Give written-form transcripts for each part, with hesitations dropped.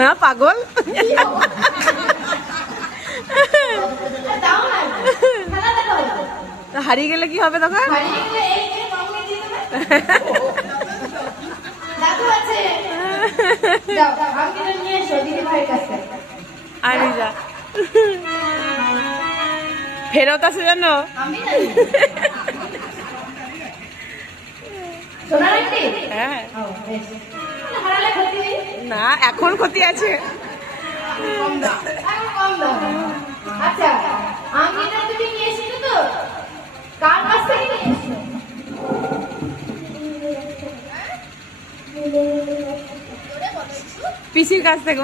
না পাগল, হারিয়ে গেলে কি হবে তখন? ফেরত আছে জানো? না, এখন ক্ষতি আছে। আচ্ছা, আংটিটা তুমি নিয়ে এসেছো তো? কার কাছ থেকে নিয়ে এসেছো? পিসির কাছ থেকে।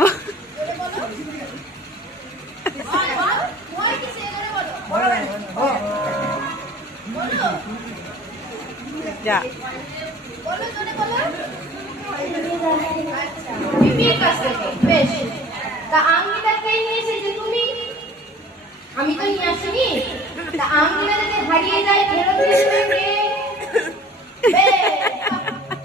যা বেশ, তা আংটিটা কে নিয়ে এসেছে? তুমি? আমি তো নিয়ে আসিনি। তা আংটিটা যদি হারিয়ে যায় ফেরত দিয়ে দেবে কে?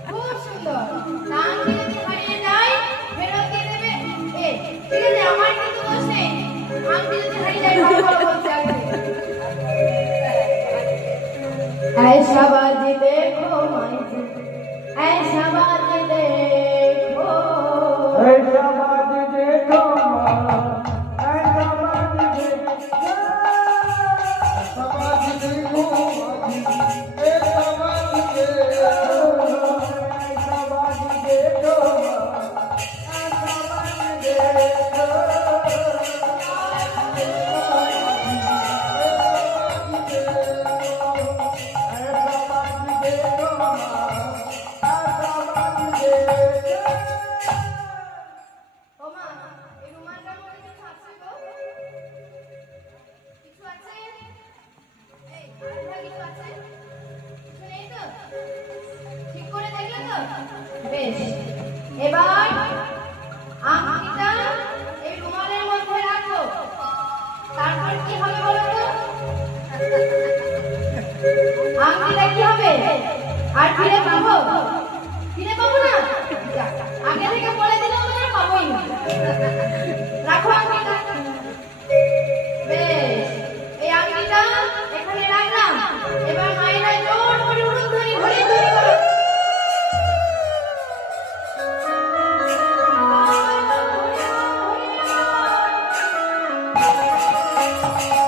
খুব সুন্দর। তা আংটি যদি হারিয়ে যায় ফেরত দিয়ে দেবে কে? ঠিক আছে, আমার কিন্তু দোষ নেই। আংটি যদি হারিয়ে যায় ভালো ভালো বলছে। ऐसा बाज देखो ऐसा बाज देखो, ऐसा बाज देखो, ऐसा बाज देखो, ऐसा बाज देखो, ऐसा बाज देखो, ऐसा बाज देखो, ऐसा बाज देखो। এবার আংটিটা এই রুমালের মধ্যে রাখো। তারপর কি হবে বলো তো? আংটিটা কি হবে? আর ফিরে পাবো? ফিরে পাবো না? আগে থেকে বলে দিলাম না, পাবোই না। রাখো আংটিটা।